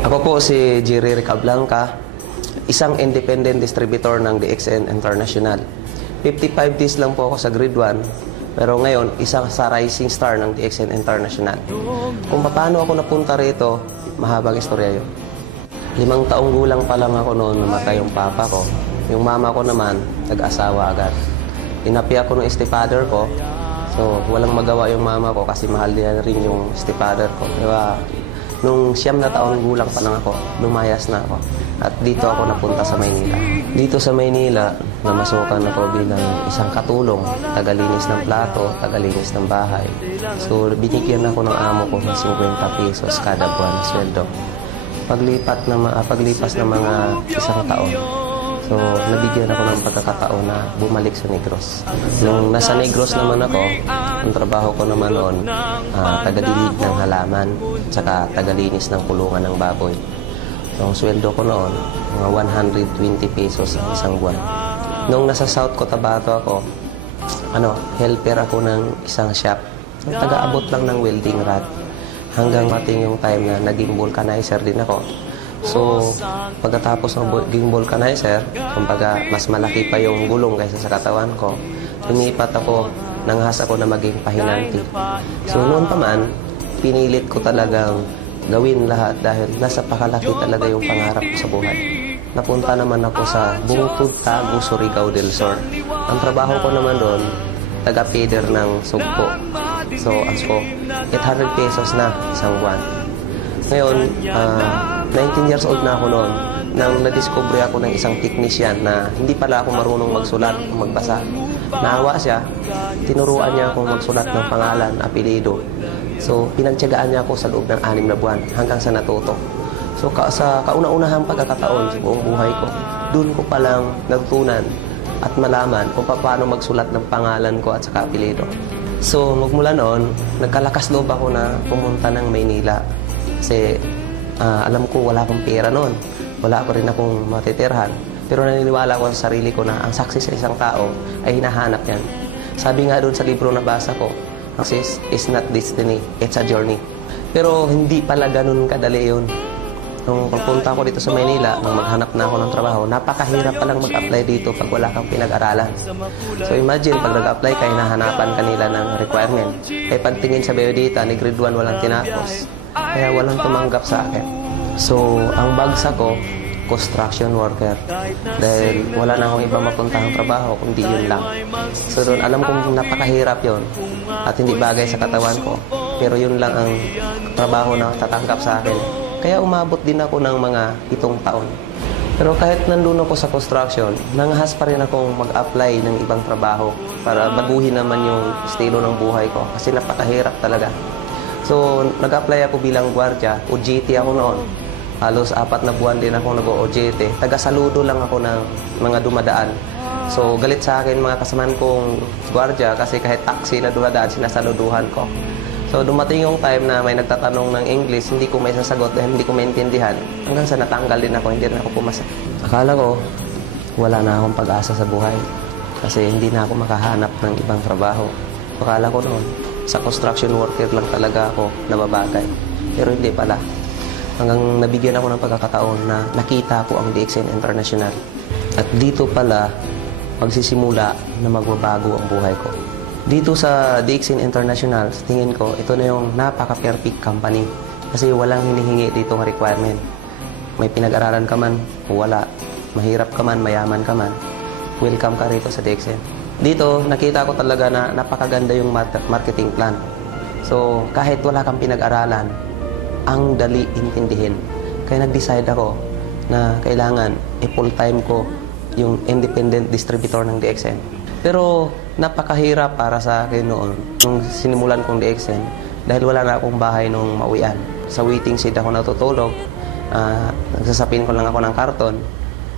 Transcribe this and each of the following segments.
Ako po si Jerry Ricablanca, isang independent distributor ng DXN International. 55 days lang po ako sa grade 1, pero ngayon, isang sa rising star ng DXN International. Kung paano ako napunta rito, mahabang istorya yun. 5 taong gulang pa lang ako noon namatay yung papa ko. Yung mama ko naman, nag-asawa agad. Inapi ako ng stepfather ko, so walang magawa yung mama ko kasi mahal niya rin yung stepfather ko. Diba? Nung 9 na taon gulang pa lang ako, lumayas na ako. At dito ako napunta sa Maynila. Dito sa Maynila, namasukan ako bilang isang katulong, tagalinis ng plato, tagalinis ng bahay. So, binigyan ako ng amo ko ng 50 pesos kada buwan na sweldo. Paglipas ng mga isang taon, so, nabigyan ako ng pagkakataon na bumalik sa Negros. Nung nasa Negros naman ako, ang trabaho ko naman noon, tagadilig ng halaman, tsaka tagalinis ng kulungan ng baboy. So, ang sweldo ko noon, mga 120 pesos ang isang buwan. Nung nasa South Cotabato ako, helper ako ng isang shop. Taga-abot lang ng welding rod. Hanggang mating yung time na naging vulcanizer din ako. So, pagkatapos ng naging vulcanizer, kumbaga mas malaki pa yung gulong kaysa sa katawan ko, lumipat ako, nanghas ako na maging pahinanti. So, noon pa man, pinilit ko talagang gawin lahat dahil nasa pakalaki talaga yung pangarap ko sa buhay. Napunta naman ako sa Bungtod, Tagu, Surigao del Sur. Ang trabaho ko naman doon, taga-feeder ng sugpo. So, as ko, 800 pesos na isang buwan. Ngayon, 19 years old na ako noon nang nadiscover ako ng isang technician na hindi pala ako marunong magsulat o magbasa. Naawa siya, tinuruan niya akong magsulat ng pangalan, apelido. So, pinagtiyagaan niya ako sa loob ng 6 na buwan hanggang sa natuto. So, sa kauna-unahang pagkakataon sa buong buhay ko, doon ko palang natutunan at malaman kung paano magsulat ng pangalan ko at saka apelido. So, magmula noon, nagkalakas loob ako na pumunta ng Maynila. Kasi alam ko wala akong pera noon. Wala ko rin akong matitirhan. Pero naniniwala ko sa sarili ko na ang success sa isang tao ay hinahanap yan. Sabi nga doon sa libro na basa ko, success is not destiny, it's a journey. Pero hindi pala ganun kadali yun. Nung pagpunta ko dito sa Maynila, nung maghanap na ako ng trabaho, napakahirap palang mag-apply dito pag wala kang pinag-aralan. So imagine, pag nag-apply ka, hinahanapan kanila ng requirement. Eh pagtingin sa biodata, ni grade 1 walang tinapos. Kaya walang tumanggap sa akin. So, ang bagsak ko, construction worker. Dahil wala na akong ibang mapuntahang trabaho, kundi yun lang. So doon, alam kong napakahirap yon at hindi bagay sa katawan ko. Pero yun lang ang trabaho na tatanggap sa akin. Kaya umabot din ako ng mga 7 taon. Pero kahit nandun ako sa construction, nanghas pa rin akong mag-apply ng ibang trabaho para baguhin naman yung estilo ng buhay ko. Kasi napakahirap talaga. So, nag-apply ako bilang gwardiya, OJT ako noon. Halos 4 na buwan din ako nag-OJT. Taga-saludo lang ako ng mga dumadaan. So, galit sa akin mga kasamaan kong gwardiya kasi kahit taxi na dumadaan, sinasaluduhan ko. So, dumating yung time na may nagtatanong ng English, hindi ko may sasagot dahil hindi ko maintindihan. Hanggang sa natanggal din ako, hindi na ako pumasa. Akala ko, wala na akong pag-asa sa buhay kasi hindi na ako makahanap ng ibang trabaho. Akala ko noon, sa construction worker lang talaga ako nababagay. Pero hindi pala. Hanggang nabigyan ako ng pagkakataon na nakita ko ang DXN International. At dito pala magsisimula na magbabago ang buhay ko. Dito sa DXN International, tingin ko, ito na yung napaka-perfect company. Kasi walang hinihingi dito ng requirement. May pinag-aralan ka man o wala. Mahirap ka man, mayaman ka man. Welcome ka rito sa DXN. Dito, nakita ko talaga na napakaganda yung marketing plan. So, kahit wala kang pinag-aralan, ang dali intindihin. Kaya nag-decide ako na kailangan i-full-time ko yung independent distributor ng DXN. Pero napakahirap para sa akin noon nung sinimulan kong DXN dahil wala na akong bahay nung mauwian. Sa waiting shed ako natutulog, nagsasapin ko lang ako ng karton.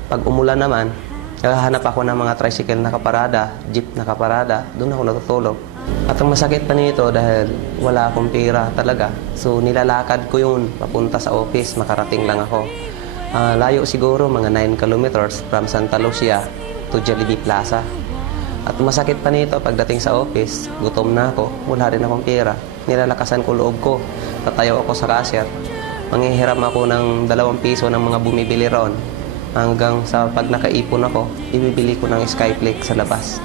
Pag umulan naman, nakahanap ako ng mga tricycle na kaparada, jeep na kaparada, doon ako natutulog. At ang masakit pa nito dahil wala akong pera talaga. So nilalakad ko yun, papunta sa office, makarating lang ako. Layo siguro, mga 9 kilometers from Santa Lucia to Jollibee Plaza. At masakit pa nito pagdating sa office, gutom na ako, wala rin akong pera. Nilalakasan ko loob ko, tatayo ako sa cashier. Manghihiram ako ng 2 piso ng mga bumibili ron. Hanggang sa pag nakaipon ako, ibibili ko ng Skyflake sa labas.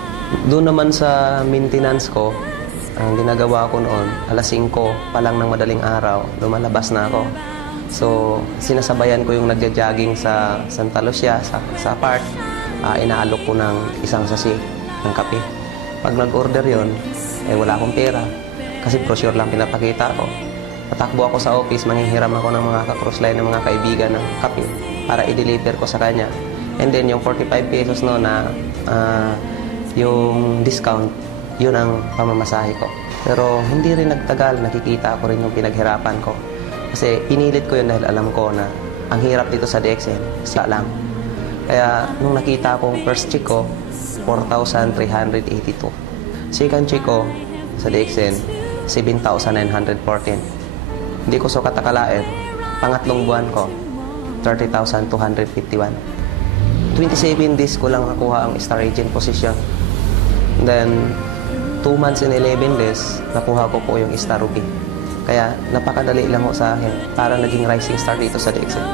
Doon naman sa maintenance ko, ang ginagawa ko noon, alas 5 pa lang ng madaling araw, lumalabas na ako. So, sinasabayan ko yung nagja-jogging sa Santa Lucia, sa park. Inaalok ko ng isang sasi ng kape. Pag nag-order yon, wala akong pera. Kasi brochure lang pinapakita ko. Patakbo ako sa office, manghihiram ako ng mga ka-crossline ng mga kaibigan ng kape para i-deliver ko sa kanya. And then yung 45 pesos no na yung discount, yun ang pamamasahe ko. Pero hindi rin nagtagal, nakikita ko rin yung pinaghirapan ko. Kasi pinilit ko yun dahil alam ko na ang hirap dito sa DXN, siya lang. Kaya nung nakita ko, first check ko, 4,382. Second check ko sa DXN, 7,914. Hindi ko sukat akalain. Pangatlong buwan ko, 30,251. 27 days ko lang nakuha ang star agent position. Then, 2 months and 11 days, nakuha ko po yung star rookie. Kaya napakadali lang ho sa akin para naging rising star dito sa DXN.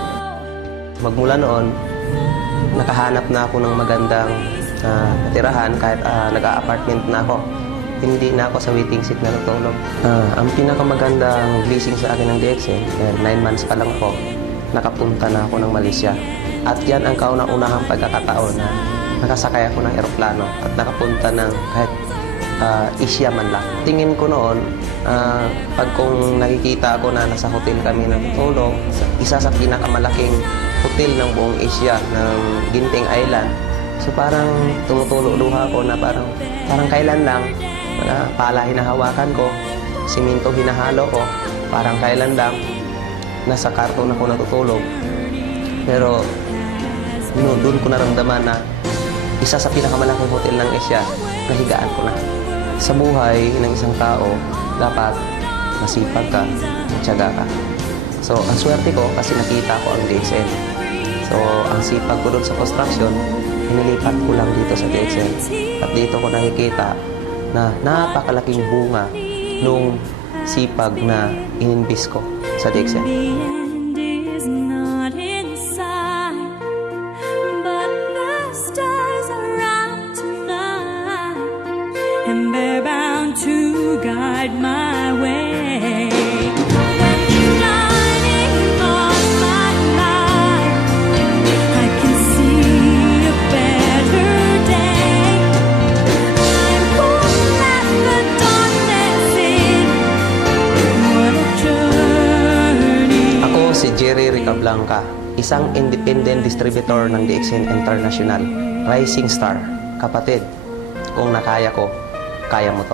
Magmula noon, nakahanap na ako ng magandang tirahan kahit nag-a-apartment na ako. Hindi na ako sa waiting seat na natulog. Ang pinakamagandang blessing sa akin ng DXN, 9 months pa lang ako, nakapunta na ako ng Malaysia. At yan ang kauna-unahang pagkakataon na nakasakay ako ng eroplano at nakapunta ng kahit Asia man lang. Tingin ko noon, pag kung nakikita ako na nasa hotel kami ng tulog, isa sa pinakamalaking hotel ng buong Asia, ng Ginting Island. So parang tumutulo luha ko na parang kailan lang, pala hinahawakan ko, siminto hinahalo ko, parang kailan lang, nasa karton ako natutulog. Pero doon ko naramdaman na isa sa pinakamalaking hotel ng Asia, nahigaan ko na. Sa buhay ng isang tao, dapat masipag ka, matyaga ka. So, ang swerte ko kasi nakita ko ang DXN. So, ang sipag ko doon sa construction, inilipat ko lang dito sa DXN. At dito ko nakikita na napakalaking bunga nung sipag na ininvest ko sa DXN. And they're bound to guide my way. When the shining of my life, I can see a better day. I'm born at the darkness in. What a journey. Ako si Jerry Ricablanca, isang independent distributor ng DXN International, Rising Star. Kapatid, kung nakaya ko, kaya mo to.